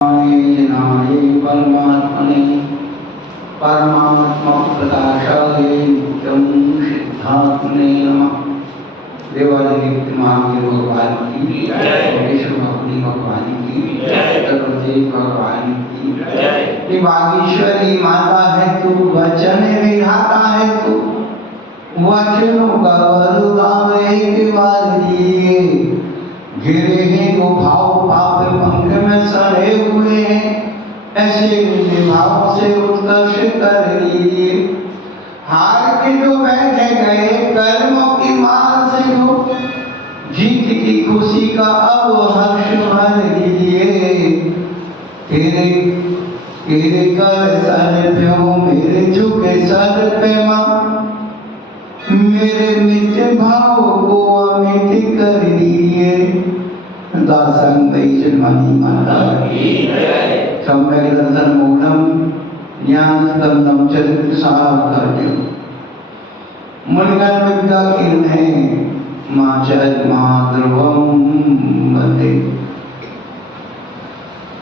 जनाय परमात्मने परमात्मा प्रकाशाय नित्यं सिद्धात्मने नमः। देवादिदेव महादेव भगवान की जय, विष्णु भगवान की जय, सर्वदेव भगवान की जय। वागीश्वरी माता है तू, वचन विधाता है तू, वचनों का वरदान एक बार दिए। घिरे हैं वो भाव पाप पंख में सड़े हुए हैं, ऐसे भाव से उत्कर्ष कर लिए। हार के जो बैठे गए कर्मों की मार से हो, जीत की खुशी का अब हर्ष भर लीजिए। तेरे तेरे कर सर पे हो, मेरे झुके सर पे मां, मेरे मित्र भाव को अमित कर दिए। दासं वैष्णवानी माता की जय। सम्यक दर्शन मूलम ज्ञान स्तंभम चरित्र सारथ्यम मुनिगण विद्या कीर्णे माचर माधवम वंदे।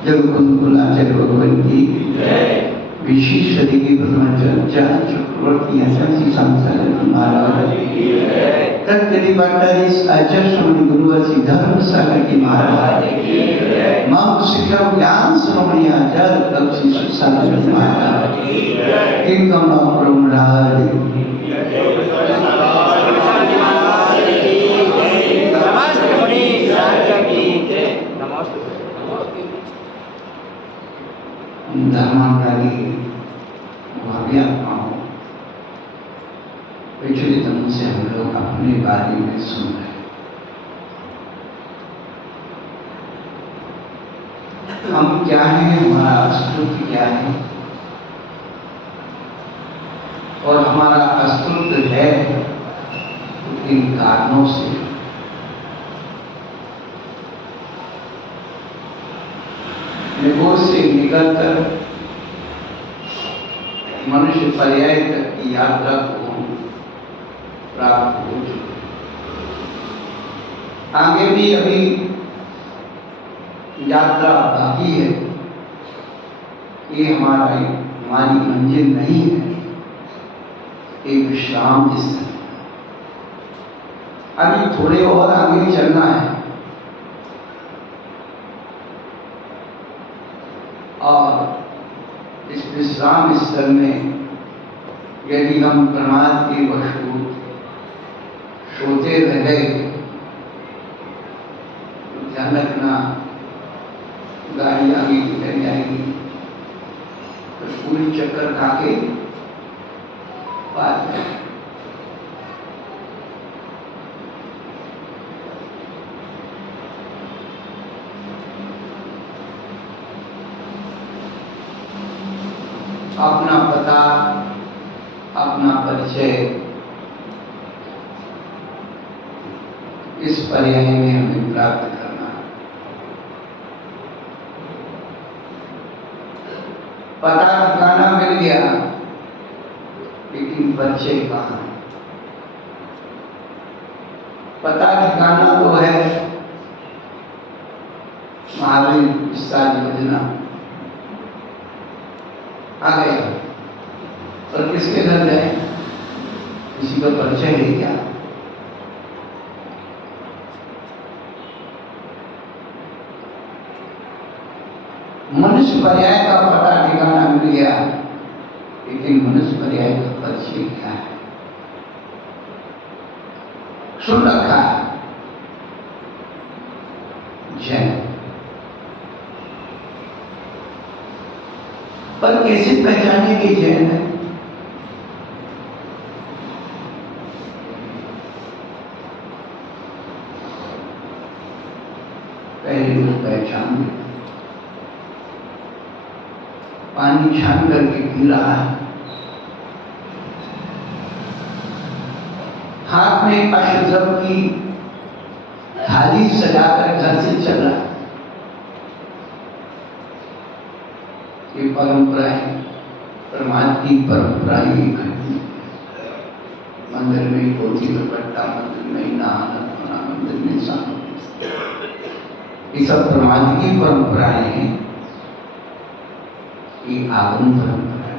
जब कुंकुलाचार्य भगवान की जय। विशेष सदी की प्रथम चर्चा चक्रवर्ती ऐसी सांसद महाराज की जय। तत्जलि भट्टारीस आचार्य श्रोमणी गुरु धर्म सागर की महाराज की जय। मम शिक्षा ज्ञान श्रोमणी आचार्य तब शिशु सागर महाराज की जय। इनका नाम ब्रह्मराज धर्मांतरी भाव्यात्माओं। पिछले दिनों से हम लोग अपने बारे में सुन रहे हैं। हम क्या हैं, हमारा अस्तित्व क्या है, और हमारा अस्तित्व है इन कारणों से। निगोर से निकलकर मनुष्य पर्याय तक की यात्रा को प्राप्त हो चुके। आगे भी अभी यात्रा बाकी है। ये हमारी मंजिल नहीं है, एक विश्राम स्थल। अभी थोड़े और आगे चलना है और इस विश्राम स्थल में यदि हम प्रमाद के वशभूत सोते रह गए तो ध्यान रखना, गाड़ी आगे निकल जाएगी तो पूरी चक्कर खा के बात है। अपना पता, अपना परिचय इस पर्याय में हमें प्राप्त करना है। पता ठिकाना मिल गया, लेकिन परिचय कहाँ है? पता ठिकाना तो है महावीर विस्तार योजना आ गया, और किसके घर जाए? किसी का परिचय है क्या? मनुष्य पर्याय का पता ठिकाना मिल गया, लेकिन मनुष्य पर्याय का परिचय क्या है? सुन रखा है जैन, पर कैसे पहचाने की जैन है? पहले लोग पहचान गए। पानी छान करके पी रहा है, हाथ में अशुद्ध की थाली सजाकर घर से चल रहा है। ये परंपरा है, प्रमाद की परंपरा ये घटती। मंदिर में धोती दुपट्टा, मंदिर में नहाना धोना, मंदिर में साफ, ये सब प्रमाद की परंपराएं हैं। ये आगम परंपरा है।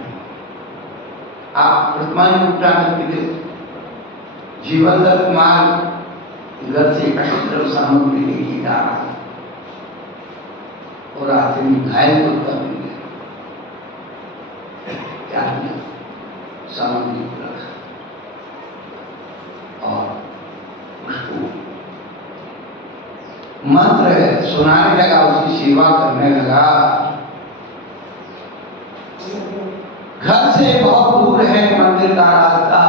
आप वर्तमान में उठा सकते जीवन दत्त मार्ग घर से एकत्र सामग्री लेके जा रहा है और रास्ते में घायल होता भी है, क्या किया सामग्री को रखा और उसको मंत्र सुनाने लगा, उसकी सेवा करने लगा। घर से बहुत दूर है मंदिर का रास्ता,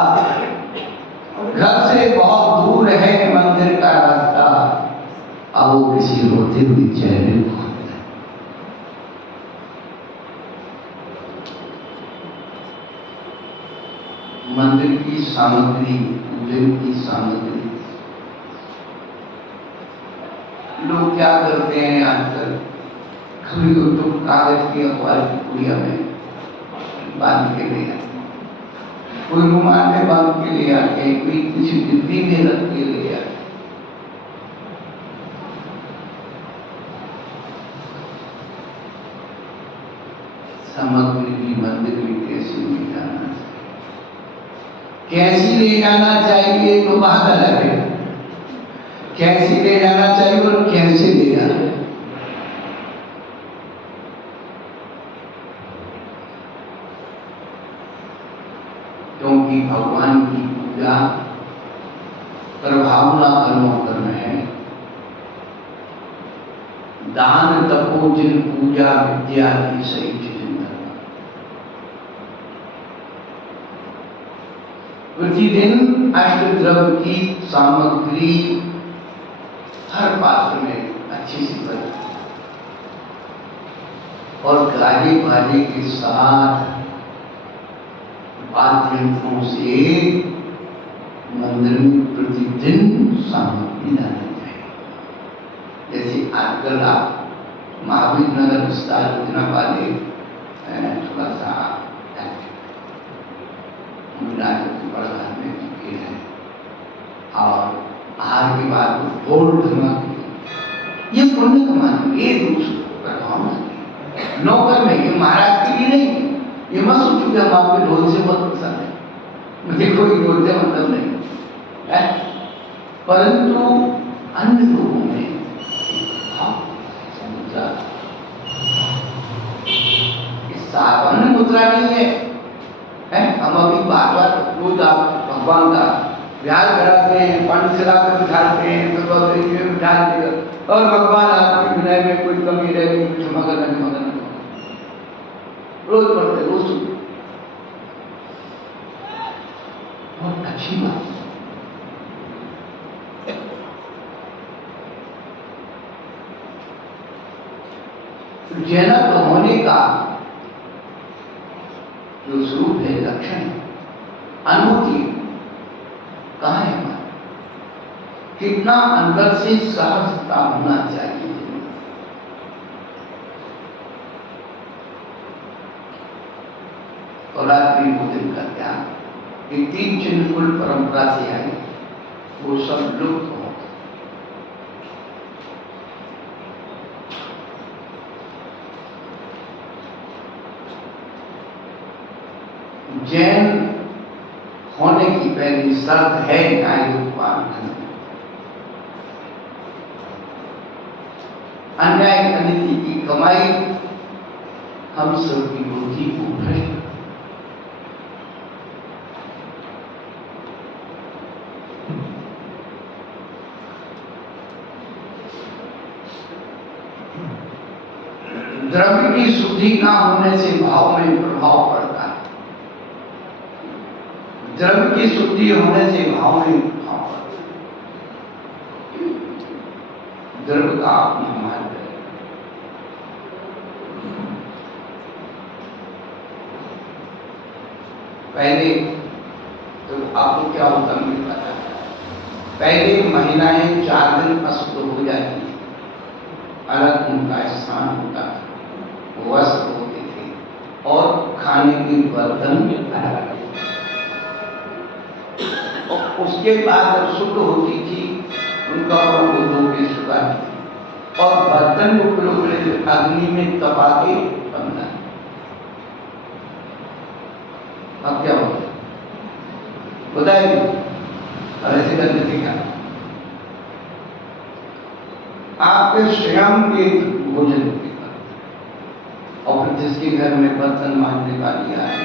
घर से बहुत दूर है मंदिर का रास्ता, अब वो किसी रोते हुए चेहरे को मंदिर की सामग्री, पूजन की सामग्री। लोग क्या करते हैं आजकल, कभी तो कागज की अखबार की पुड़िया में बांध के ले आते, कोई रुमाल में बांध के ले आते, कोई कुछ डिब्बी में रख के ले आते। सामग्री भी मंदिर में कैसे ले जाना चाहिए, कैसी ले जाना चाहिए तो बात अलग है, कैसी ले जाना चाहिए और कैसे ले जाना है। क्योंकि भगवान की पूजा प्रभावना कर्मों कर्म है। दान तपोजन पूजा विद्या की सही प्रतिदिन अष्टद्रव्य की सामग्री हर पात्र में अच्छी सी बनी और गाजे बाजे के साथ वाद्य यंत्रों से मंदिर में प्रतिदिन सामग्री लानी चाहिए। जैसे आजकल आप महावीर नगर विस्तार योजना वाले थोड़ा सा बड़ा घर में चुके हैं और आहार के बाद ढोल ढमाके, ये पुण्य कमाने, ये नौकर में, ये महाराज के लिए नहीं। ये मत सोचो कि हम आपके ढोल से बहुत पसंद है, मुझे कोई ढोल से मतलब नहीं है, परंतु अन्य लोगों में सामान्य मुद्रा नहीं है। हम अभी बार बार रोज आप भगवान का व्याज कराते हैं, पानी चलाकर बिठाते हैं, में बिठा देकर और भगवान आपके विनय में कोई कमी रहेगी क्षमा करना, क्षमा करना, रोज पढ़ते, रोज सुनते, बहुत अच्छी बात। जनक होने का जो स्वरूप है, लक्षण, अनुभूति कहाँ है? कितना अंदर से सहजता होना चाहिए। और रात्रि भोजन का त्याग, ये तीन चिन्ह कुल परंपरा से आई, वो सब लुप्त हो। जैन होने की पहली शर्त है न्याय उत्पादन, अन्याय अनिति की कमाई हम सबकी बुद्धि को भ्रष्ट। द्रव्य की शुद्धि ना होने से भाव में प्रभाव पड़ता है, द्रव्य की शुद्धि होने से भाव में प्रभाव पड़ता है। द्रव्य का अपना मार्ग है। पहले तो आपको क्या होता मुझे पता है, पहले महिलाएं 4 दिन अशुद्ध हो जाती, अलग उनका स्थान होता, वस्त्र होते थे और खाने के बर्तन अलग, और उसके बाद जब शुद्ध होती थी उनका को धो के सुखाती थी और बर्तन को अग्नि में तपा के बनना। अब क्या होगा बताइए, और ऐसे करने से क्या आपके स्वयं के भोजन के और फिर जिसके घर में बर्तन मांजने वाली आए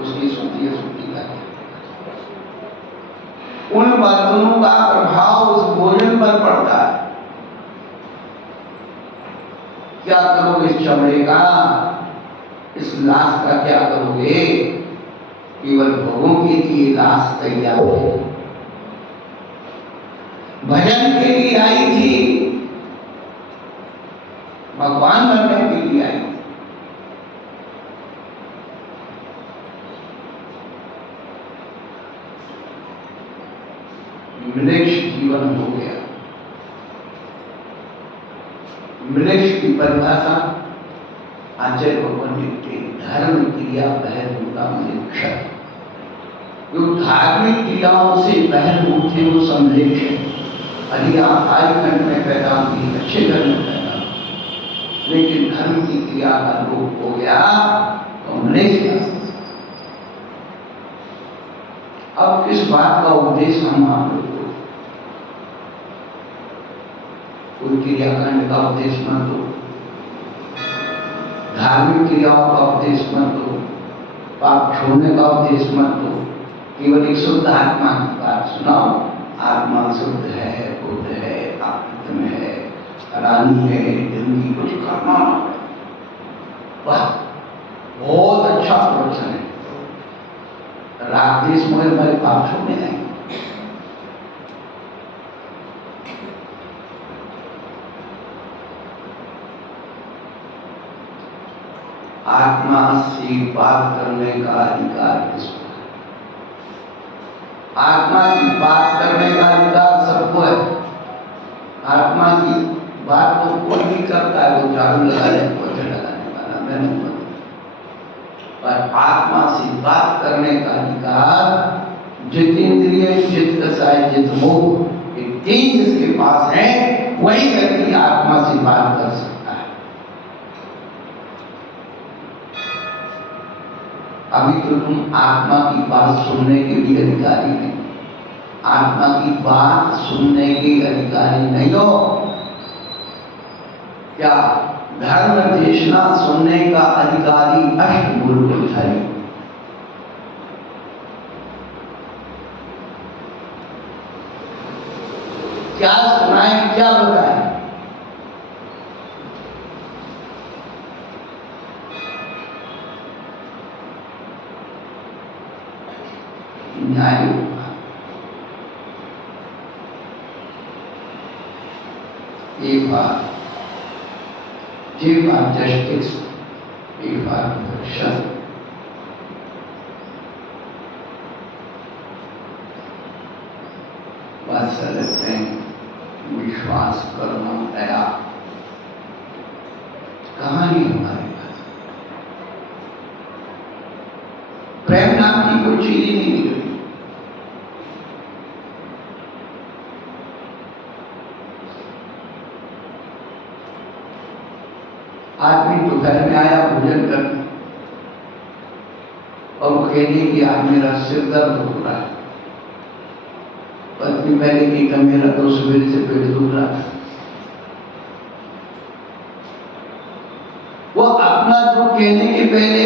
उसकी सूती का उन बर्तनों का प्रभाव उस भोजन पर पड़ता है। क्या करोगे इस चमड़े का, इस लाश का क्या करोगे? केवल भोगों के लिए लाश तैयार है, भजन के लिए आई थी, भगवान बनने के लिए आई। मृक्ष जीवन हो गया। मृक्ष की परिभाषा आचार्य भगवान लिखते धर्म क्रिया बहिर्मुखा मृक्ष, जो धार्मिक क्रियाओं से बहिर्मुख थे वो समृक्ष है। यदि आप आर्यखंड में पैदा हुई, अच्छे घर में पैदा हुई, लेकिन धर्म की क्रिया का लोप हो गया तो मृक्ष। अब इस बात का उपदेश हम आप लोग को, कोई क्रियाकांड का उपदेश मत दो, धार्मिक क्रियाओं का उपदेश मत दो, पाप छोड़ने का उपदेश मत दो, केवल एक शुद्ध आत्मा की बात सुनाओ। आत्मा शुद्ध है, बुद्ध है, आत्म है, रानी है, जिंदगी कुछ करना। वाह, बहुत अच्छा प्रवचन है। राकेश मोह हमारे पाप छोड़ने जाएंगे। आत्मा से बात करने का अधिकार किसको है? आत्मा की बात करने का अधिकार सबको है। आत्मा की बात तो कोई भी करता है, वो झाड़ू लगाने, पोछा लगाने वाला, मैं नहीं बोलता। पर आत्मा से बात करने का अधिकार जितेंद्रिय, चित्त, साय, चित, मोह, ये तीन जिसके पास है वही व्यक्ति आत्मा से बात कर सकता है। अभी तो तुम आत्मा की बात सुनने के भी अधिकारी नहीं, आत्मा की बात सुनने के अधिकारी नहीं हो। क्या धर्म देशना सुनने का अधिकारी अष्टभुजधारी। क्या सुनाए, क्या बताए? न्याय एक बार जी बार जस्टिस, एक बार दर्शन, वात्सल्य, विश्वास, करुणा, दया, कहानी हमारे पास। प्रेम नाम की कोई चीज ही नहीं निकली। आदमी दोपहर में आया भोजन करने और वो कहने की आज मेरा सिर दर्द हो रहा है। पत्नी पहले की का मेरा तो सवेरे से पेट दुख रहा था। वो अपना दुख कहने के पहले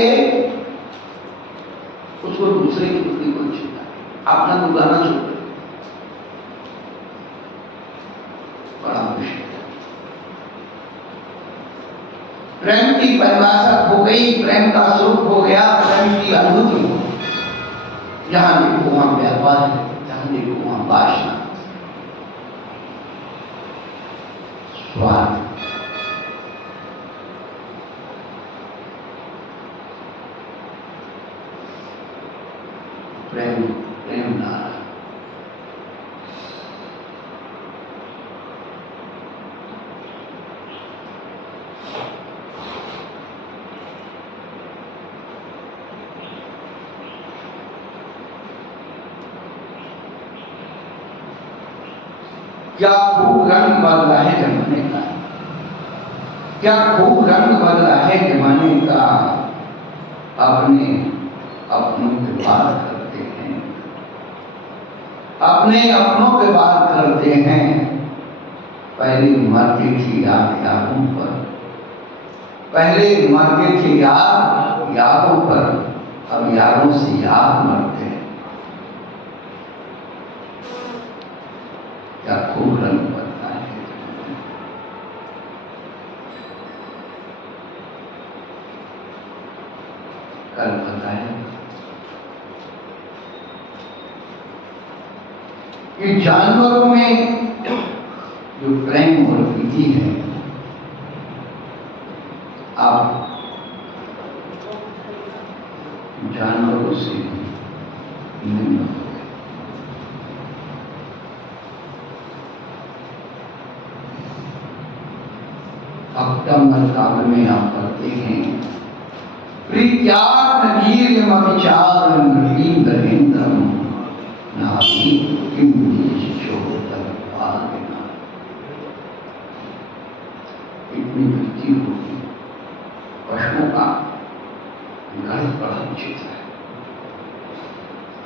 उसको दूसरे की दुख की कोई चिंता नहीं, अपना दुखाना छोड़ दे। बड़ा मुश्किल। प्रेम की परिभाषा हो गई, प्रेम का स्वरूप हो गया, प्रेम की अनुभूति हो गई। जहां देखो वहां व्यापार है, जहां देखो वहां वासना, स्वार्थ। प्रेम प्रेम ना रहा। क्या खूब रंग बदला है जमाने का, क्या खूब रंग बदला है जमाने का। अपने अपनों पे बात करते हैं, अपने अपनों पे बात करते हैं। पहले मरते थे याद यादों पर, पहले मरते थे याद यादों पर, अब यादों से याद मरते हैं। क्या खूब रंग बनता है। कल बताया कि जानवरों में जो प्रेम और प्रीति है, आप जानवरों से निम्न हो गए। अक्टूबर काल में आप पढ़ते हैं, प्रीत्यागीर्यमविचारं नींद्रेन्द्रम नाभि किं निश्चोदरभागिना। इतनी प्रीति होगी पशुओं का गणित बड़ा उचित है।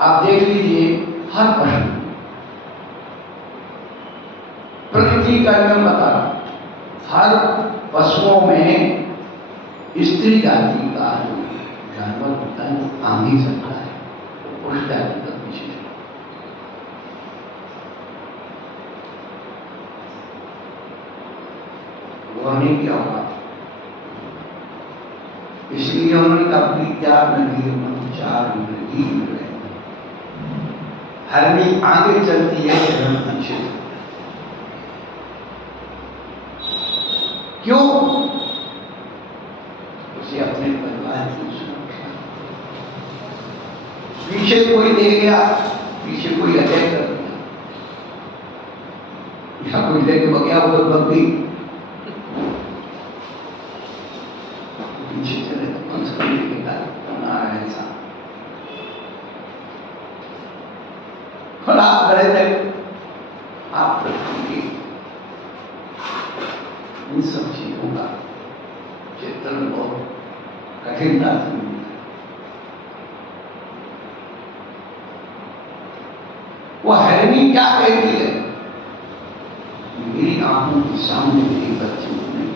आप देख लीजिए, हर पशु प्रकृति का नियम बता रहा, हर पशुओं में स्त्री जाति का जानवर होता है, वो आ नहीं सकता है, वो पुरुष जाति का विशेष। वो नहीं किया होगा, इसलिए उन्होंने अपनी त्याग नदी चार नदी में हरनी आगे चलती है, धर्म पीछे। क्यों? उसे अपने परिवार की सुरक्षा। पीछे कोई दे गया, पीछे कोई अटैक कर दिया, या कोई लेके बगया वो बग गई, पीछे चले तो कौन सा लेके ऐसा और आप खड़े थे, आप इन सब चीजों का चित्रण बहुत कठिनता से मिलता है। वो हरनी क्या कहती है, मेरी आंखों के सामने मेरे बच्चे को नहीं,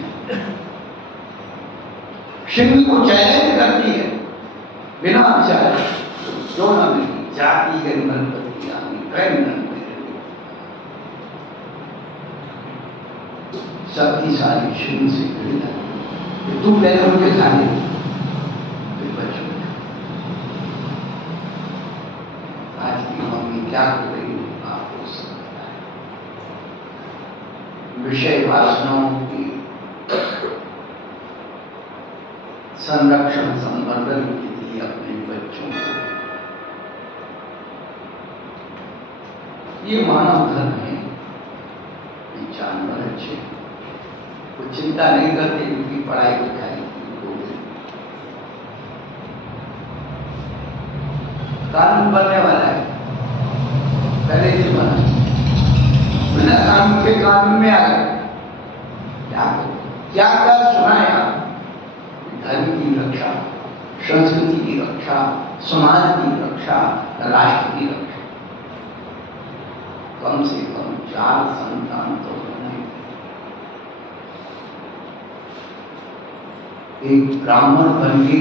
सिंह को चैलेंज करती है बिना विचार, जो ना मिली जाती है नरपति शक्तिशाली सिंह से भिड़, तुम पहले उनके खाने बच्चों। आज की मम्मी क्या कर रही हो, आपको समझता है। विषय वासनाओं की संरक्षण संवर्धन के लिए अपने बच्चों को, ये मानव धर्म है। ये जानवर अच्छे, वो चिंता नहीं करते उनकी पढ़ाई लिखाई की। कानून बनने वाला है, पहले से बना, बिना कानून के कानून में आ गए। क्या क्या सुनाया, धर्म की रक्षा, संस्कृति की रक्षा, समाज की रक्षा, राष्ट्र की रक्षा। कम से कम 4 संतान तो होने। एक ब्राह्मण बन के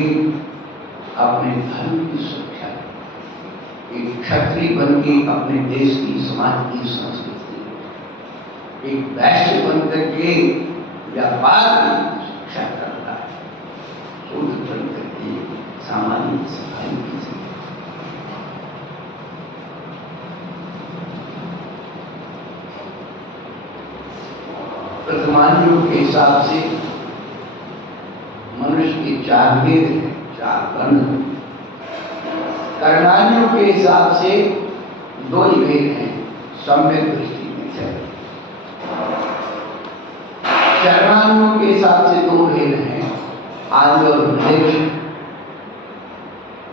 अपने धर्म की सुरक्षा, एक क्षत्रिय बन के अपने देश की, समाज की, संस्कृति, एक वैश्य बन करके व्यापार की सुरक्षा करता है, शोध बन करके सामाजिक सफाई की। प्रथमांजों के हिसाब से मनुष्य के 4 भेद हैं, 4 वर्ण। कर्णान्यों के हिसाब से 2 ही भेद हैं, सम्यक दृष्टि में। चरणान्यों के हिसाब से 2 भेद हैं, आदि और विशेष।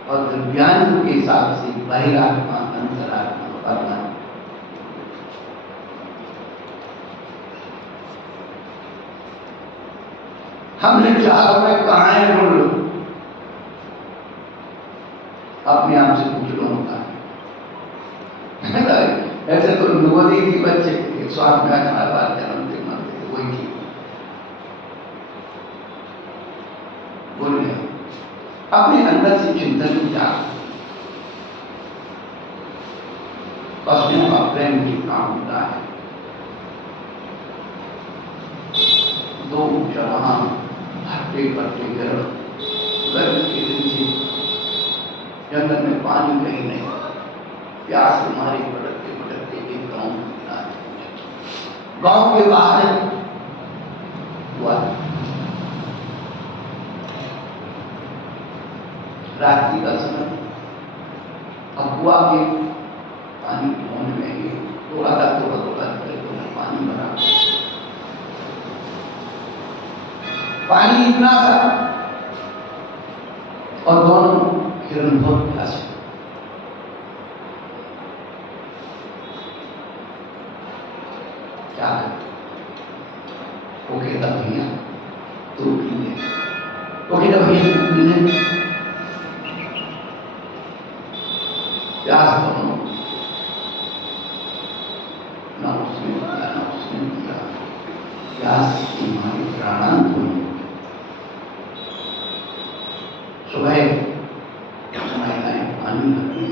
और दिव्यांगों के हिसाब से बहिरात्मा, अंतरात्मा, परमात्मा। हमने 4 में कहाँ ढूंढ लो, अपने आप से पूछ लो होता है। ऐसे तो नवोदय की बच्चे 108 में 18 बार जन्म दे मरते वही ठीक बोलिए। अपने अंदर से चिंतन किया पशुओं का प्रेम कितना होता है। दो जवान हट्टे कट्टे गर्म के नीचे जंगल में पानी कहीं नहीं, प्यास मारी भटकते भटकते एक गांव में किनारे। गांव के बाहर हुआ रात्रि का समय। अब हुआ कि पानी ढूंढ में गए, थोड़ा पानी भरा। पानी इतना था और दोनों हिरण बहुत प्यासे। क्या वो कहता भैया तू पी ले, वो कहता भैया तू पी ले। प्यास दोनों ना उसने किया ना उसने किया। प्यास तुम्हारे प्राणांत हो। सुबह महिलाएं पानी भरने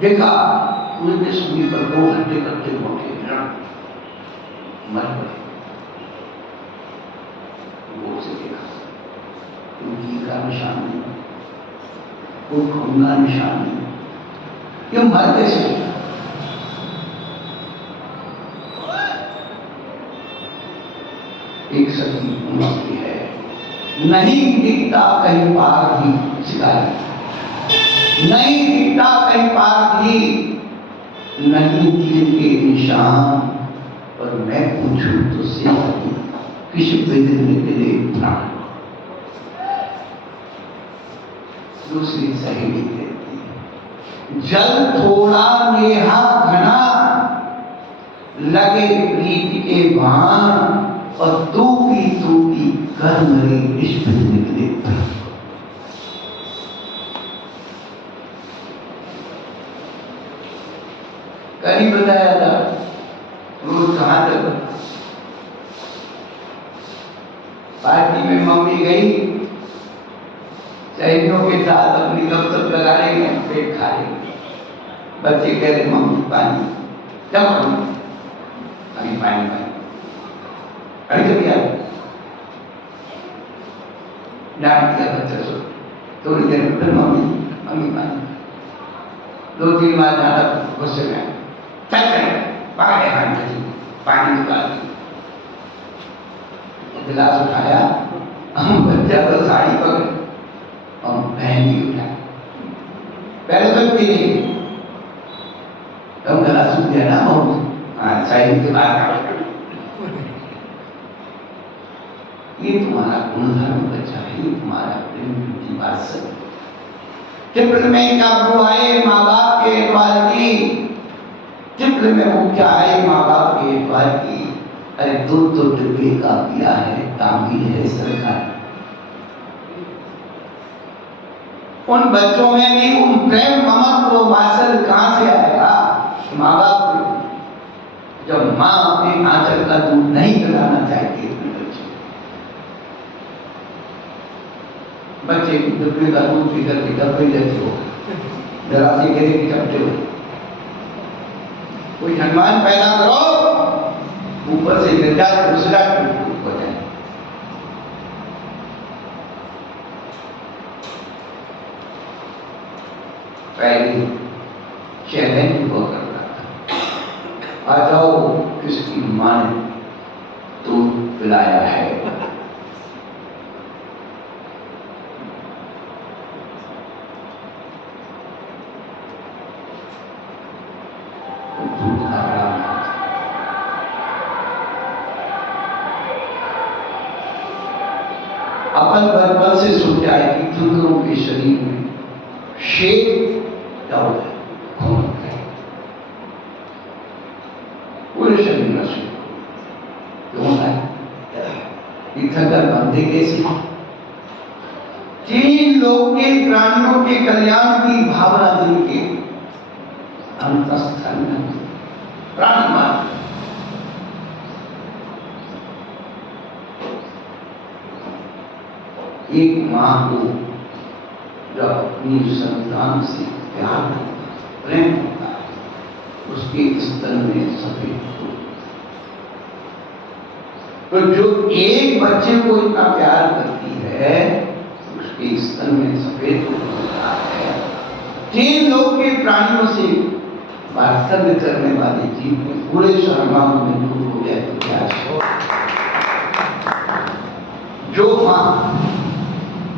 देखा उनके सूर्य पर 2 घंटे करते मोटे हिरण मर पड़े। वो से देखा उनकी का निशान नहीं, वो खून का निशान नहीं, ये मर कैसे? एक सदी उम्र की है, नहीं दिखता कहीं पार भी शिकारी, नहीं दिखता कहीं पार भी, नहीं तीर के निशान। और मैं पूछूं तो से किसी बेदने के लिए प्राण। दूसरी सहेली कहती जल थोड़ा नेहा घना, लगे प्रीति के बाण, और तू की कर मरे इश्क निकले प्राण। कहीं बताया था रोज कहां तक पार्टी में मम्मी गई, सहेलियों के साथ अपनी गपशप लगा रही है, पेट खा रही। बच्चे कह रहे मम्मी पानी, जब अभी पानी पानी अभी तो क्या डांट दिया बच्चे को। थोड़ी देर में फिर मम्मी मम्मी पानी, 2-3 बार डांटा गुस्से में चल पानी निकाल दी। गिलास उठाया, हम बच्चा तो साड़ी पकड़े और बहन भी उठाया। पहले तो पी नहीं, तब गला सूख गया ना और साड़ी के बाद ये तुम्हारा गुणधर्म बच्चा है, ये तुम्हारा प्रेम की बात सब। चित्र में क्या वो आए माँ बाप के द्वार की, चित्र में वो क्या आए माँ बाप के द्वार की। अरे 2 डिब्बे का पिया है, तामीर है सरकार। उन बच्चों में भी उन प्रेम ममत्व वात्सल्य कहां से आएगा? माँ बाप जब माँ अपने आंचल का दूध नहीं पिलाना चाहती अपने बच्चे डिब्बे का दूध पी करके डब्बे जैसे हो जरा से गिरे कि चपटे हो। कोई हनुमान पैदा करो, ऊपर से गिर जाए दूसरा हो जाए। पहले चैलेंज हुआ करता था, आ जाओ किसकी मां ने दूध पिलाया है। अपन बचपन से सोचा है कि चुनरों के शरीर में शेप क्या होता है, खून है पूरे शरीर में शेप क्यों है? इधर बनते कैसे? 3 लोक के प्राणियों के कल्याण की भावना जिनके अंतस्थल में प्राण मात्र एक मां को जब अपनी संतान से प्यार होता है, प्रेम होता है, उसके स्तन में सफेद हो। तो जो एक बच्चे को इतना प्यार करती है, उसके स्तन में सफेद होता है। 3 लोक के प्राणियों से वार्तव्य करने वाले जीव में पूरे शर्माओं में दूर हो जाए तो क्या हो। जो मां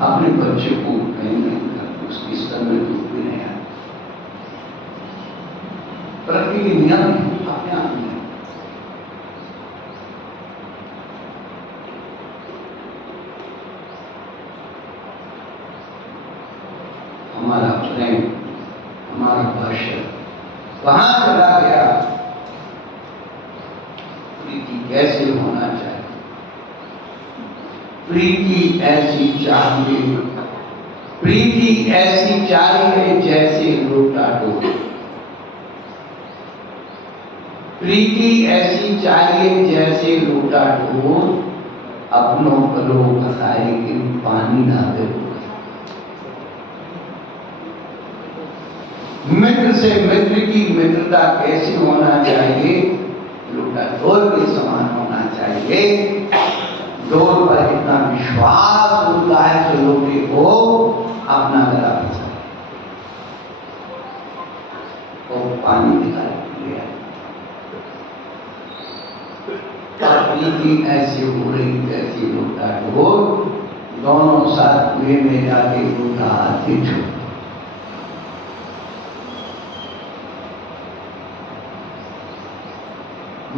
अपने बच्चे को प्रेम नहीं करती, उसके स्तन में दूध भी नहीं आता। प्रकृति के नियम अपने आप में हमारा प्रेम, हमारा भाष्य कहां चला गया। प्रीति कैसे होना चाहिए, प्रीति ऐसी चाहिए, प्रीति ऐसी चाहिए जैसे लोटा डोल। प्रीति ऐसी चाहिए जैसे लोटा डोल, अपनों करो बताए कि पानी ना दे। मित्र से मित्र की मित्रता कैसी होना चाहिए, लोटा डोल के समान होना चाहिए। डोल पर इतना विश्वास होता है कि लोटे को अपना गला बचा और पानी निकाल लिया। प्रीति ऐसी हो रही जैसी लोटा डोल, दोनों साथ कुएं में जाके लोटा हाथी छो।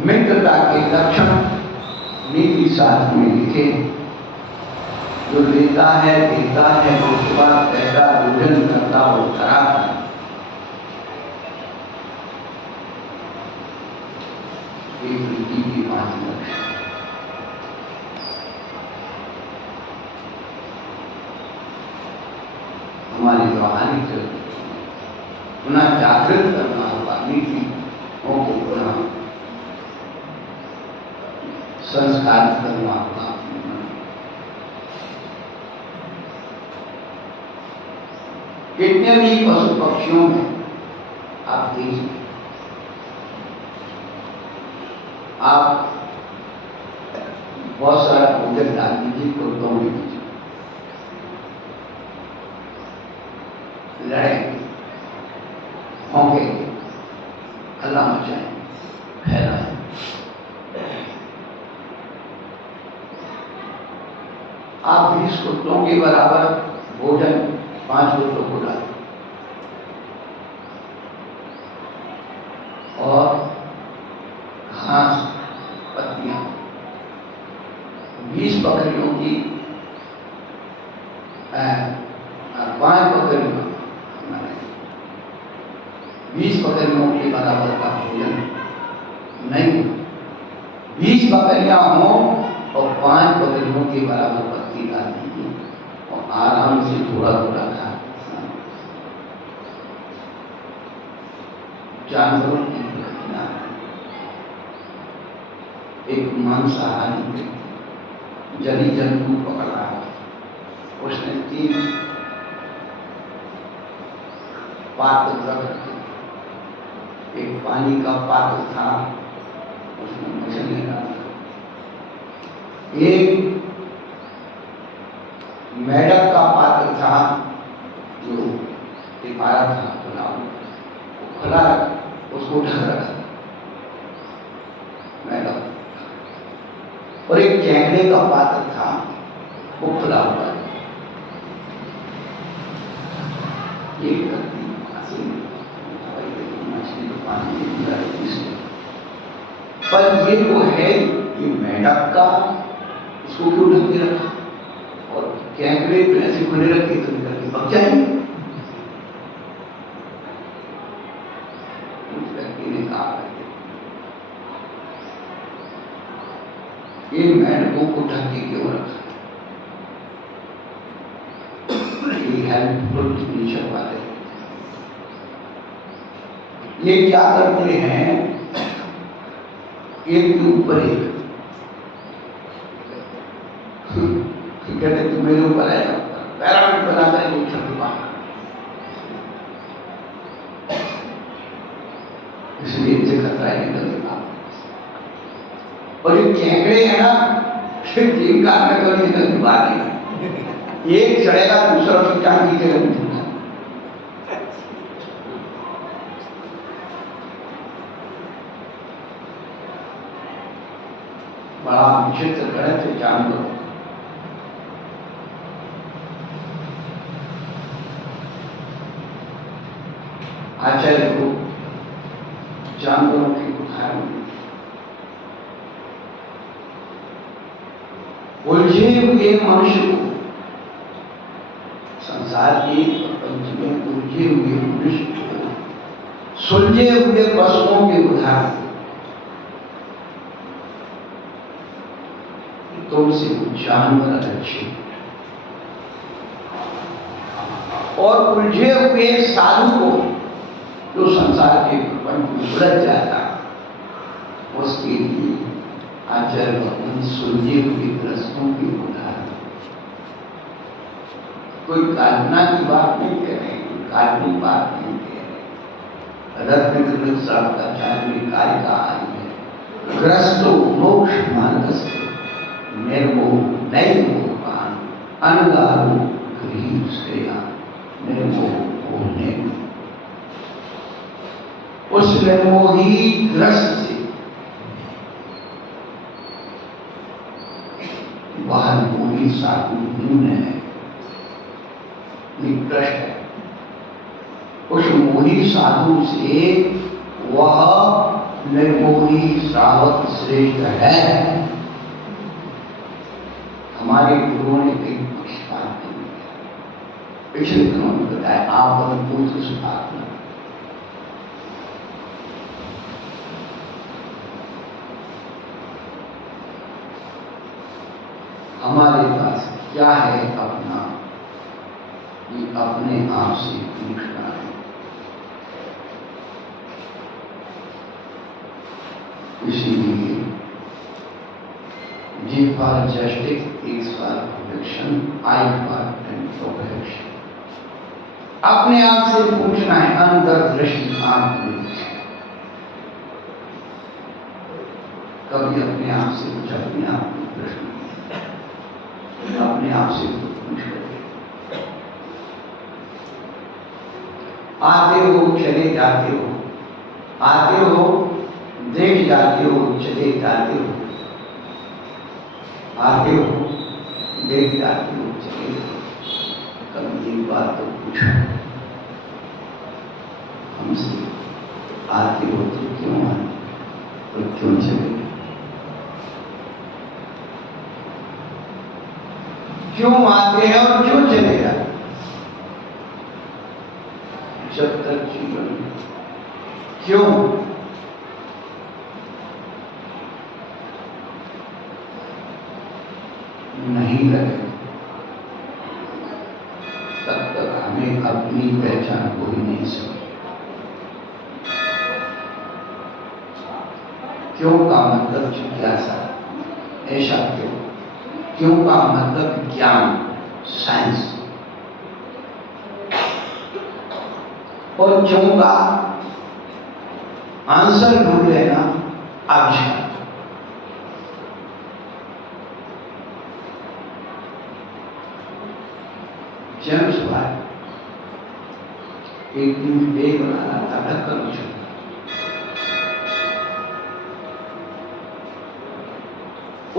मित्रता के लक्षण नीति शास्त्र में लिखे। जो लेता है देता है, उसके बाद पैदा भोजन करता और कराता है। ये प्रीति की 5 लक्षण। हमारी व्यवहारिक पुनः जागृत करना होगा, नीति को पुनः संस्कार करना होगा। कितने भी पशु पक्षियों में आप देखिए, आप बहुत सारा भोजन डाल दीजिए, कुत्तों में दीजिए, लड़ेंगे, भौंकेंगे, हल्ला मचाएंगे, फैलाएंगे। आप 20 कुत्तों के बराबर भोजन 5 कुत्तों को डालें और घास पत्तियां 20 बकरियों की 5 बकरियों 20 बकरियों के बराबर का भोजन नहीं, 20 बकरियां हों और 5 बकरियों के बराबर पत्ती डाल दीजिए और आराम से थोड़ा थोड़ा खा। जानवरों की घटना, एक मांसाहारी व्यक्ति जली जंतु पकड़ा, उसने 3 पात्र रख रखे। एक पानी का पात्र था, उसमें मछली डाला। एक मेढक का पात्र था जो टिपाया था, वो खुला उसको ढक रखा मेढक। और एक केकड़े का पात्र था, वो खुला हुआ। एक मछली को पानी में दिया, पर ये जो है ये मेढक का, इसको क्यों ढक के रखा? और कैमरे पे ऐसे खुले रखे तो निकल के पक जाएंगे। उस व्यक्ति ने कहा ये मेढकों को ढक के क्यों रखा? ये हेल्पफुल नेचर वाले। ये क्या करते हैं, एक के ऊपर एक कहते तू मेरे ऊपर आएगा, पैरामिड बनाता है एक छत पाना, इसलिए इनसे खतरा है निकलने। और ये केकड़े हैं ना, टीम का कभी निकलने बात नहीं, एक चढ़ेगा दूसरा उसकी टांगी के रंग दूंगा। बड़ा विचित्र गणित है जानवरों। आचार्य को जानवरों के उदाहरण उलझे हुए मनुष्य को, संसार के प्रपंच में उलझे हुए मनुष्य को सुलझे हुए पशुओं के उदाहरण, तुमसे जानवर अच्छे और उलझे हुए साधु को जो संसार के प्रपंच में उलझ जाता, उसके लिए आचार्य भगवान सुलझे हुए ग्रस्तों के उदाहरण। कोई कल्पना की बात नहीं कह रहे, कोई काल्पनिक बात नहीं कह रहे। रत्न शास्त्राचार्य कार्य का आदि है, ग्रस्तो मोक्ष मार्गस्थ निर्मोह नैर्मोहवान अनगारो गृहीत श्रेया निर्मोह होने। उस निर्मोही ग्रस्त से वह मोही साधु न्यून है, निकृष्ट है। उस मोही साधु से वह निर्मोही श्रावक श्रेष्ठ है। हमारे गुरुओं ने कई पक्षपात नहीं किया। पिछले दिनों में बताया आप पुत्र से बात न, हमारे पास क्या है अपना, ये अपने आप से पूछना है। इसीलिए G for justice, X for protection, I for imperfection। अपने आप से पूछना है, अंतर्दृष्टि आत्मदृष्टि। कभी अपने आप से कुछ अपने आप को प्रश्न, अपने आप से पूछ करके आते हो चले जाते हो, आते हो देख जाते हो चले जाते हो, आते हो देख जाते हो चले जाते हो। कभी एक बात तो पूछो हमसे, आते हो तो क्यों आते और क्यों चले, क्यों आते हैं और क्यों चले जाते? जब तक जीवन क्यों नहीं लगे, तब तक हमें अपनी पहचान को ही नहीं समझ। क्यों का मतलब जिज्ञासा, ऐसा क्यों का मतलब ज्ञान, साइंस, और क्यों का आंसर ढूंढ लेना आविष्कार। जेम्स वाट एक दिन बैग बना रहा था, ढक्कन उछल,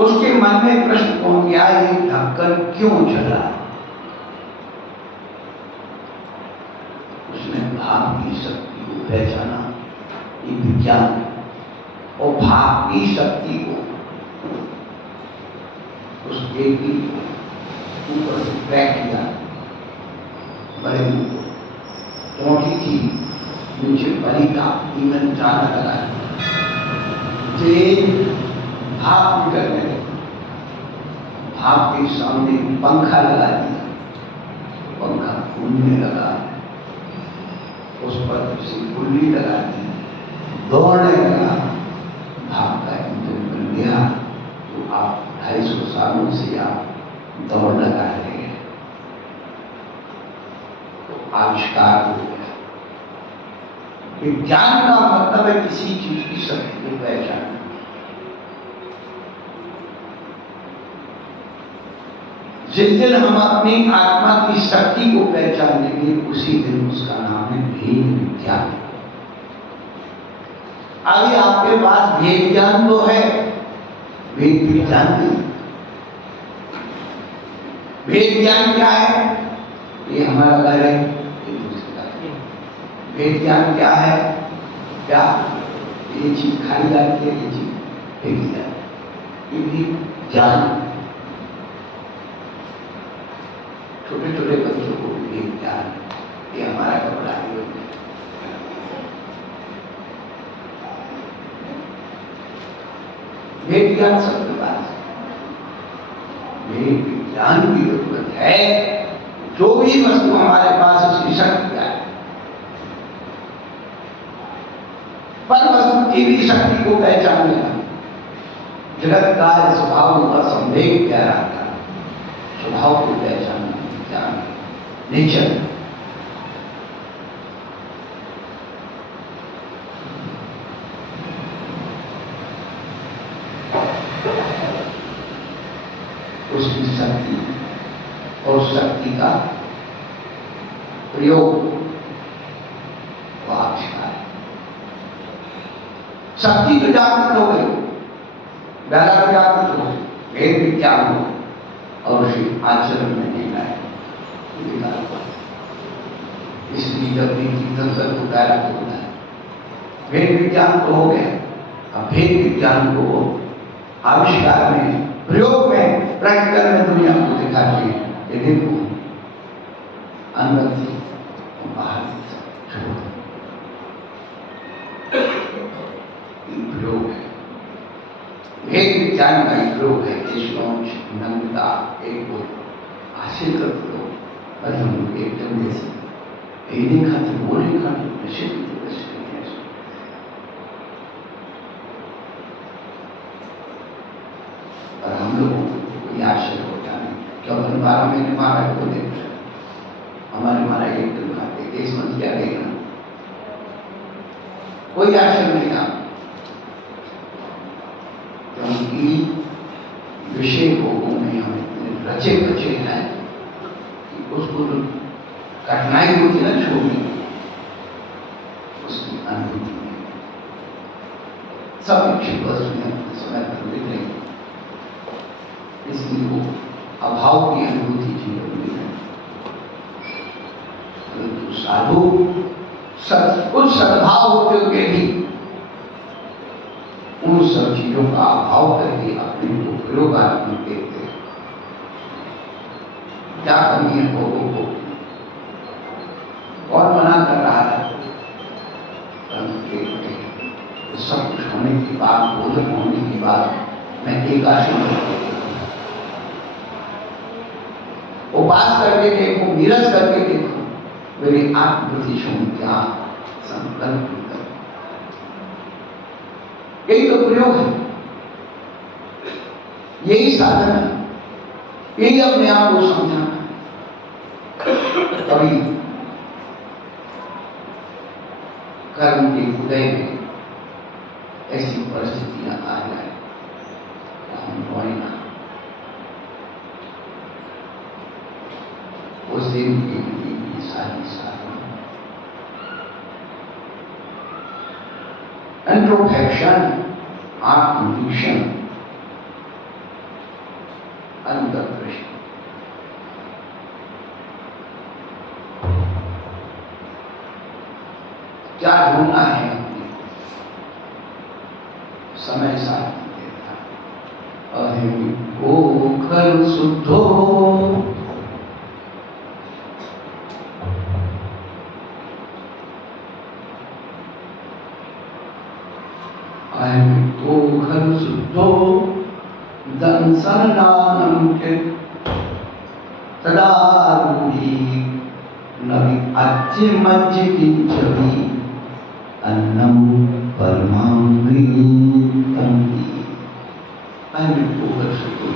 उसके मन में प्रश्न पहुंच गया, ये ढक्कन क्यों उछल रहा है? उसने भाव की शक्ति को पहचाना, ये विज्ञान, और भाव की शक्ति को उस बैग की ऊपर से पैक किया। बड़े चौटी थी, नीचे बड़ी था, ईंधन ज्यादा लगा, तेज भाप निकल गए, भाप के सामने पंखा लगा दिया, पंखा घूमने लगा, उस पर किसी गुल्ली लगा दी, दौड़ने लगा, भागता इंजन बन गया। तो आप 250 सालों से आप दौड़ लगा रहे हैं, तो आविष्कार हो गया। विज्ञान का मतलब है किसी चीज की शक्ति को पहचानना। जिस दिन हम अपनी आत्मा की शक्ति को पहचान लेंगे, उसी दिन उसका नाम है भेद विज्ञान। अभी आपके पास भेद ज्ञान तो है, भेद विज्ञान नहीं। भेद ज्ञान क्या है? ये हमारा घर है, ये दूसरा घर है। भेद ज्ञान क्या है? क्या ये चीज खाई जाती है, ये चीज फेंकी जाती है, ये भी ज्ञान। छोटे छोटे बच्चों को भी भेद ज्ञान, ये हमारा कपड़ा है। भेद ज्ञान सबके पास, भेद विज्ञान की जरूरत है। जो भी वस्तु हमारे पास उसकी शक्ति है, पर वस्तु की भी शक्ति को पहचान लेना। जगत का स्वभाव का संवेग क्या रहता है, स्वभाव को पहचानना ज्ञान, नेचर। उसकी शक्ति और शक्ति का प्रयोग वो आविष्कार है। शक्ति तो जागृत हो गई, बेला तो जागृत हो, भेद विज्ञान हो, और उसे आचरण में नहीं लाए। इसलिए जब भी कीर्तन कर तो बेला तो होता है। भेद विज्ञान तो हो गया, अब भेद विज्ञान को आविष्कार में, प्रयोग में, प्रैक्टिकल में दुनिया को दिखाती है। ये देखो, अंदर से बाहर छोड़, प्रयोग है। भेद विज्ञान का एक प्रयोग है। देशलोच नंदा एक को हासिल कर दो, और हम लोग एकदम जैसे यही देखा थे, वो देखा थे, प्रसिद्ध और हम लोगों को कोई आश्चर्य होता नहीं। क्यों 12 महीने मारा को देख रहे, हमारे मारा एक दिन खाते, देश में क्या देखना, कोई आश्चर्य नहीं था। क्योंकि विषय भोगों में हम इतने रचे बचे हैं कि उसको जो कठिनाई होती है ना छोड़ने की, उसकी अनुभूति में सब इच्छित वस्तुएं अपने समय पर मिल रही, इसलिए वो अभाव की अनुभूति जीवन में है। परंतु साधु कुछ सद्भाव होते हुए भी उन सब चीजों का अभाव करके अपने को प्रयोगात्मक देखते हैं। क्या कमी है भोगों को, और मना कर रहा है, तो सब कुछ होने के बाद, बोधन होने के बाद मैं एक आशीर्वाद उपास करके देखो, नीरस करके देखो, मेरी आत्मप्रतिशों क्या संकल्प कर। यही तो प्रयोग है, यही साधन है, यही अपने आप को समझाना है। कभी कर्म के उदय में ऐसी परिस्थितियां आ जाए, हम रोए ना, उस दिन की सारी इंट्रोस्पेक्शन, आत्मनिरीक्षण, अंतर्दृष्टि, क्या ढूंढना है अपने समय साथ देता। अहिं ओखर शुद्धो घर शुद्धो दंसनानम के तदारूढ़ी नवी अच्चिमज्जि किंचवि अन्नम परमामृतम।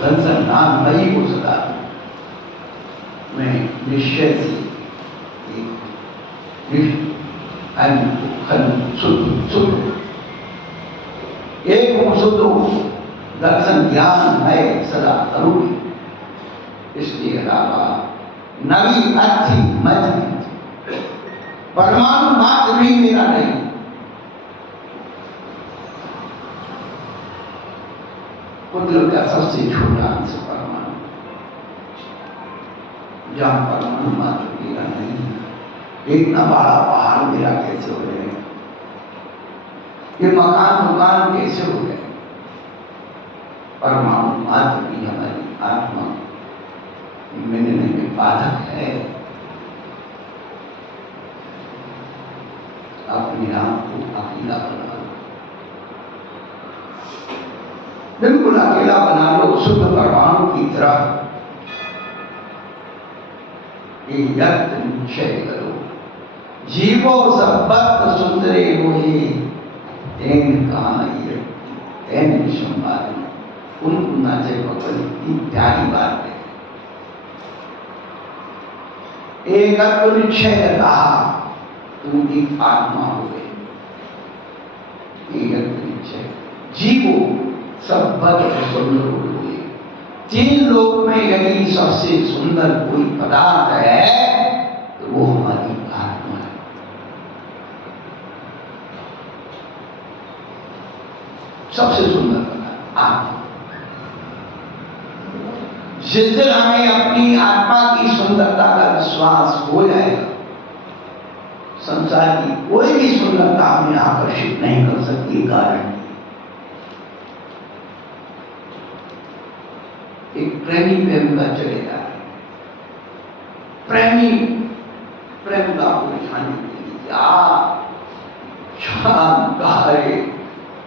दर्शन नाम नहीं हो सका। मैं निश्चय से एक हूँ शुद्ध हूँ, दर्शन ज्ञान है सदा अरूढ़। इसलिए रामा नवी अर्थी मज परमाणु मात्र भी मेरा नहीं। कुदरत का सबसे छोटा अंश परमाणु, जहाँ परमाणु मात्र मेरा नहीं। इतना बड़ा पहाड़ मेरा कैसे हो गए, ये मकान दुकान कैसे हो गए। परमाणु मात्र भी हमारी आत्मा मिलने में बाधक है। अपने आप को अकेला बना लो, बिल्कुल अकेला बना लो, शुद्ध परमाणु की तरह निश्चय करो। जीवो सबत सुंदरे मोहे तेन कहा तेन संवाद। उनको नाचे भगवान इतनी प्यारी बात है। एक निश्चय कहा, तुम एक आत्मा हो गए। एक निश्चय जीवो सबत सुंदर हो गए। तीन लोक में यदि सबसे सुंदर कोई पदार्थ है तो वो हमारी आत्मा है। सबसे सुंदर पदार्थ आत्मा। जिस दिन हमें अपनी आत्मा की सुंदरता का विश्वास हो जाएगा, संसार की कोई भी सुंदरता हमें आकर्षित नहीं कर सकती। कारण एक प्रेमी प्रेम का चलेगा, प्रेमी प्रेम का उठाने के लिए क्या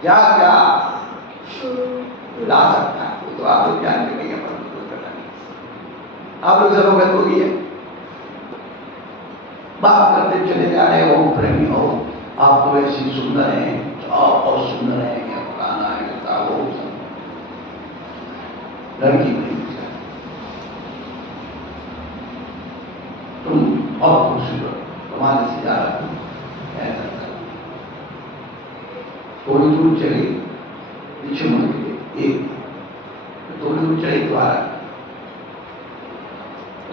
क्या क्या ला सकता है, वो तो आप लोग जानते नहीं है। आप लोग सब अवगत हो गई है। बात करते चले जा रहे हो, प्रेमी हो, आप तो ऐसी सुंदर हैं, और सुंदर है, क्या फलाना है, क्या वो लड़की नहीं तुम और खूबसूरत, तुम्हारे से ज्यादा ऐसा थोड़ी दूर चली, पीछे मुड़ के एक थोड़ी दूर चली द्वारा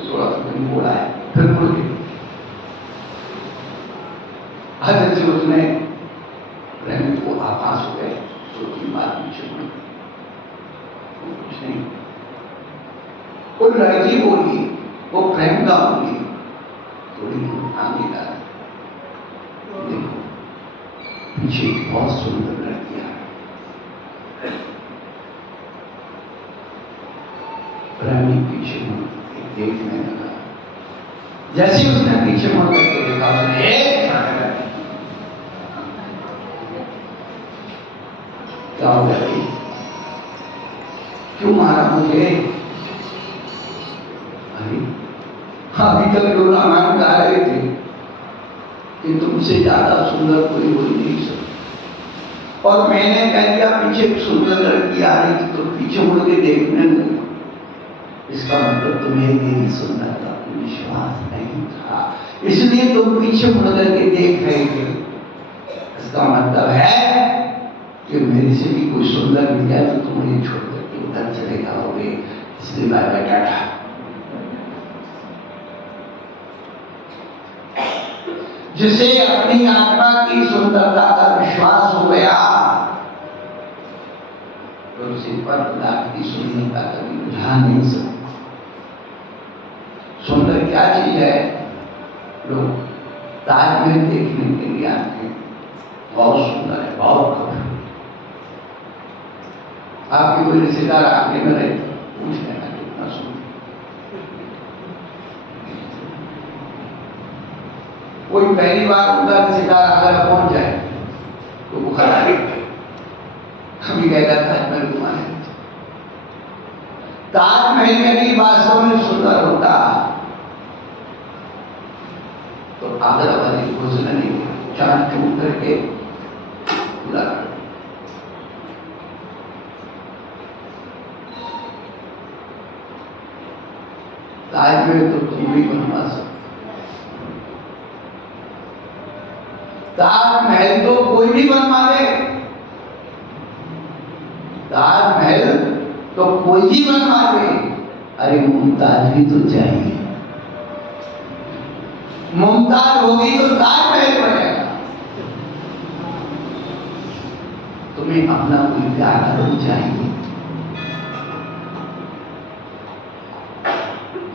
थोड़ा सा बोला है, फिर मुड़ के हजरत से उसने प्रेमी को आभास हो गए, तो तीन बार पीछे मुड़ गई। कुछ नहीं, वो लड़की बोली, वो प्रेम का बोली, थोड़ी दूर आगे ला, देखो पीछे बहुत सुंदर लड़कियां। प्रेमी पीछे मुड़ देखने लगा। जैसे उसने पीछे मुड़ करके देखा, उसने एक क्या हो गया, क्यों मारा मुझे? अभी तक लोग रामायण गा रहे थे कि तुमसे ज्यादा सुंदर कोई हो नहीं सकता, और मैंने कह दिया पीछे सुंदर लड़की आ रही थी तो पीछे मुड़ के देखने लगे। इसका मतलब तुम्हें मेरी सुंदरता पर विश्वास नहीं था, इसलिए तुम पीछे मुड़ करके देख रहे थे। इसका मतलब है कि मेरे से भी कोई सुंदर मिल जाए तो तुम मुझे छोड़ करके उधर चले जाओगे, इसलिए मैं बैठा था। जिसे अपनी आत्मा की सुंदरता का विश्वास हो गया तो उसे पर की सुंदरता कभी बुझा नहीं सकता। सुंदर क्या चीज है? लोग ताजमहल देखने के लिए आते हैं, बहुत सुंदर है, बहुत खूबसूरत। आपके कोई रिश्तेदार आगे में रहे पूछ लेना कितना सुंदर। कोई पहली बार उनका रिश्तेदार अगर पहुंच जाए तो बुखार आ गई, कभी कहेगा ताजमहल घुमाने। ताजमहल यदि वास्तव में सुंदर होता और आगरा वाली घोषणा नहीं हुई, चार चूक करके पूरा ताजमहल तो तुम भी बनवा सकते, ताजमहल तो कोई भी बनवा दे, ताजमहल तो कोई भी बनवा दे, अरे मुमताज भी तो चाहिए, मुमताज होगी तो ताजमहल बनेगा। तुम्हें अपना कोई प्यारा रूप चाहिए,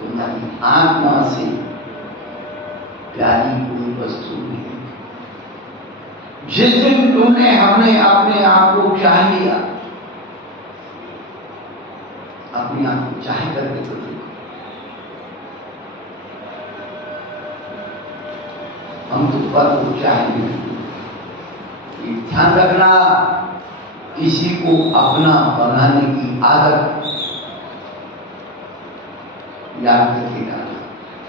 तुम्हारी आत्मा से प्यारी कोई वस्तु नहीं। जिस दिन हमने अपने आप को चाह लिया, अपने आप को चाह करके तो देखो, हम तो पद को चाहेंगे। ध्यान रखना, किसी को अपना बनाने की आदत याद रखिएगा,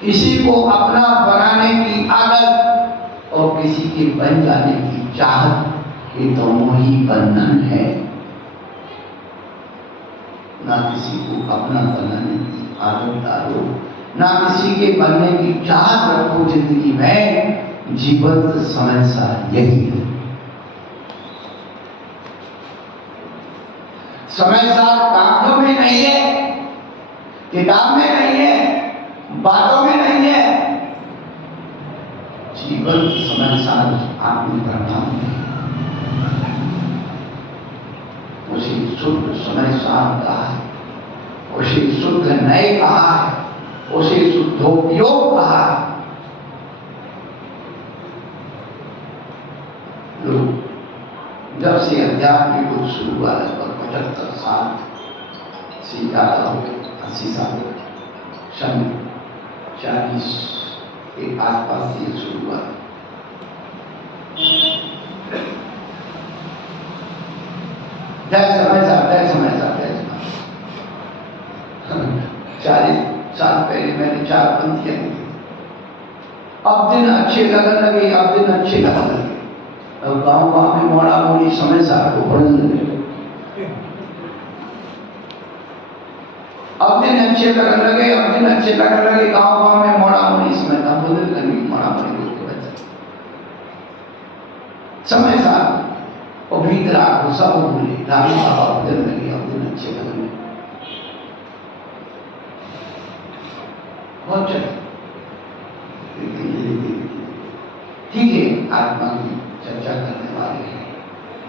किसी को अपना बनाने की आदत और किसी के बन जाने की चाहत, ये दोनों ही बंधन है। ना किसी को अपना बनाने की आदत डालो, ना किसी के बनने की चाहत रखो। जिंदगी में जीवंत समस्या यही है। समस्या कागजों में नहीं है, किताब में नहीं है, बातों में नहीं है, जीवन समस्या आत्मप्रभाव में। उसे शुद्ध समस्या कहा है, उसे शुद्ध नए कहा है, उसे शुद्धोपयोग कहा है। लोग जब से अध्यात्म युग शुरू हुआ, लगभग 75 साल से ज्यादा हो गए, 80 साल, सन 40 के आसपास ये शुरू हुआ। तय समय 40 साल पहले मैंने 4 पंक्तियां लिखी। अब दिन अच्छे लगने लगे, अब दिन अच्छे लगने लगे। अब गाँव में मोड़ा मोड़ी समय साल को पढ़ने लगे। अब दिन अच्छे लगने लगे, अब दिन अच्छे लगने लगे। गाँव में मोड़ा मोड़ी समय था, बोलने लगे मोड़ा मोड़ी बोल के बच्चा समय साल और भीतर आपको सब बोले राम बाबा बोलने लगे, अब दिन अच्छे लगने लगे। बहुत चले, ठीक है, आत्मा की चर्चा करने वाले हैं,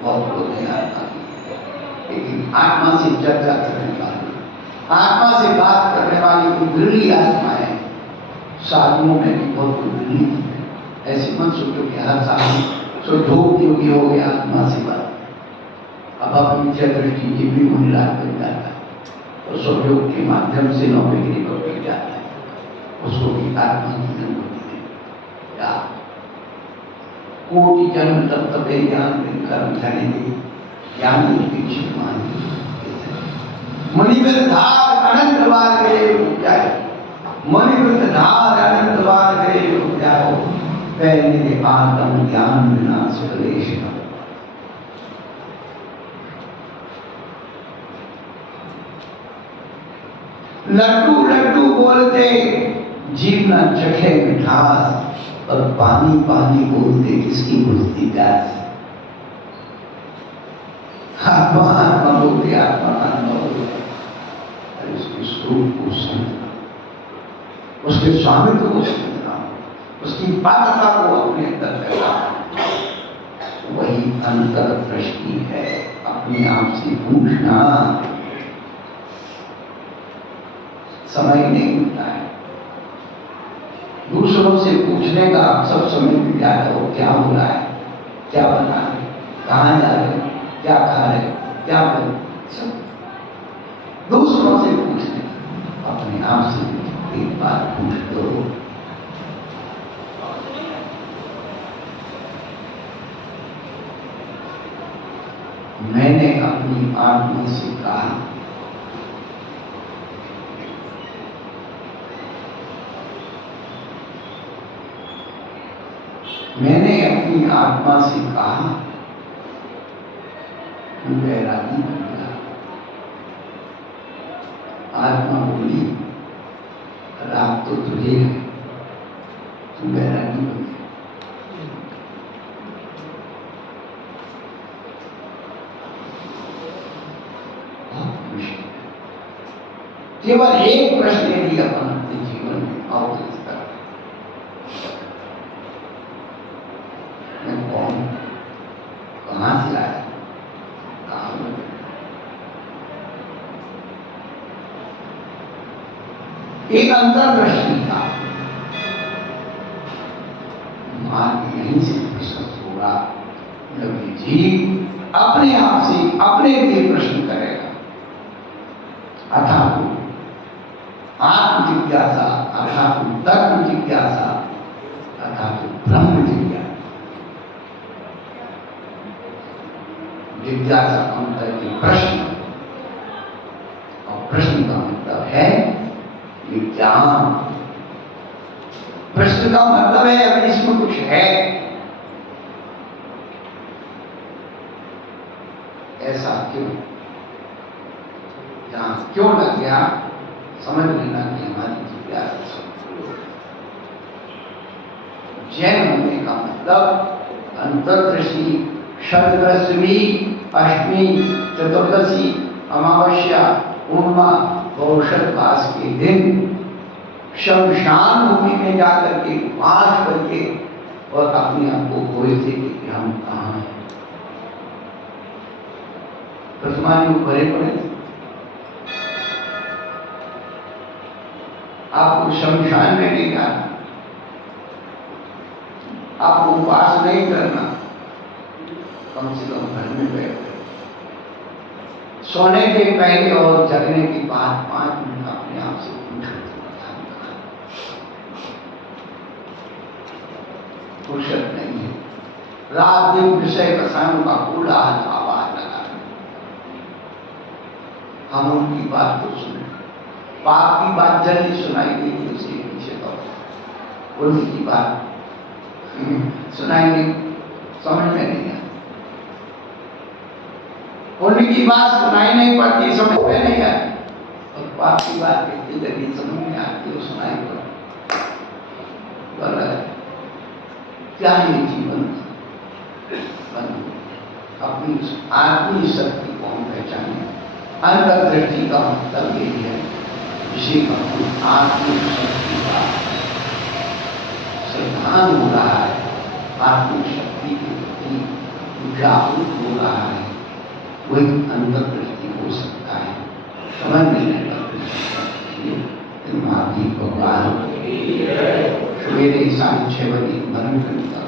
बहुत लोग हैं आत्मा की, लेकिन आत्मा से चर्चा करने वाले, आत्मा से बात करने वाली कोई बिरली आत्मा है। साधुओं में भी बहुत कोई बिरली है। ऐसे मत सोचो कि हर साधु सो धूप योगी हो गया आत्मा से बात। अब अपनी दृष्टि ये भी मुनिलाल बन जाता है और स्वयोग के माध्यम से नौकरी पर बैठ जाता है, उसको भी आत्मा की अनुभूति है। या कोटि जन्म तब तबे ज्ञान कर्म करेंगे, ज्ञान पीछे मणिवृत धार अनंत बार गए रुक जाए, मणिवृत धार अनंत बार गए रुक जाओ, पहले आत्म ज्ञान विनाश क्लेश न। लड्डू लड्डू बोलते जीव न चखे मिठास, और पानी पानी बोलते किसकी बुझती प्यास। आत्मा आत्मा बोलते, आत्मा आत्मा बोलते, उसके स्वरूप को समझना, उसके स्वामित्व को समझना, उसकी पात्रता को अपने अंदर करना, वही अंतर दृष्टि है। अपने आप से पूछना, समय नहीं मिलता है दूसरों से पूछने का। सब समय मिल जाता हो, क्या हो रहा है, क्या बना है, कहाँ जा रहे, क्या खा रहे, क्या कर, सब दूसरों से पूछने, अपने आप से एक बार पूछ दो। मैंने अपनी आत्मा से कहा, मैंने अपनी आत्मा से कहा, तू बैरागी बन गया। आत्मा बोली, राग तो तुझे है, तू बैरागी बन गया। केवल एक प्रश्न यदि अपन अपने जीवन में अवतरित कर, मैं कौन, कहां से आया, कहां में, एक अंतर्दृष्टि था। मार्ग यहीं से प्रशस्त होगा जब ये जीव अपने आप से अपने लिए प्रश्न करेगा। अर्थात आत्म जिज्ञासा, अर्थात तत्व जिज्ञासा, अर्थात ब्रह्म जिज्ञासा। जिज्ञासा का मतलब है प्रश्न, और प्रश्न का मतलब है विज्ञान। प्रश्न का मतलब है अगर इसमें कुछ है, ऐसा क्यों, जहां क्यों लग गया समझ लेना कि हमारी जिज्ञासा। जैन होने का मतलब अंतर्दृष्टि, शतदशमी, अष्टमी, चतुर्दशी, अमावस्या, पूर्णिमा, पौषधमास के दिन शमशान भूमि में जाकर के उपवास करके और अपने आप को खोजते कि हम कहाँ हैं। तस्मानी भरे पड़े, आपको शमशान में नहीं जाना, आपको उपवास नहीं करना, कम से कम घर में बैठ सोने के पहले और जगने के बाद 5 मिनट अपने आप से फुर्सत नहीं है। रात दिन विषय कसायों का कोलाहल आवाज लगा, हम उनकी बात को सुने, पाप की बात जल्दी सुनाई देगी, उसके पीछे तो उनकी बात सुनाएंगे, समझ में नहीं आती। उनकी बात सुनाई नहीं पड़ती, समझ में नहीं आती, और पाप की बात कितनी जल्दी समझ में आती है, सुनाई पड़ती। क्या ये जीवन अपनी आत्मीय शक्ति को हम पहचाने। अंतर्दृष्टि का मतलब यही है, जिसे आत्मीय शक्ति का सिद्धांत हो रहा है, आत्मीय शक्ति के प्रति जागरूक हो रहा है, वही अंतर्दृष्टि हो सकता है। समझ में भगवान सवेरे 6:30 बजे मरण करता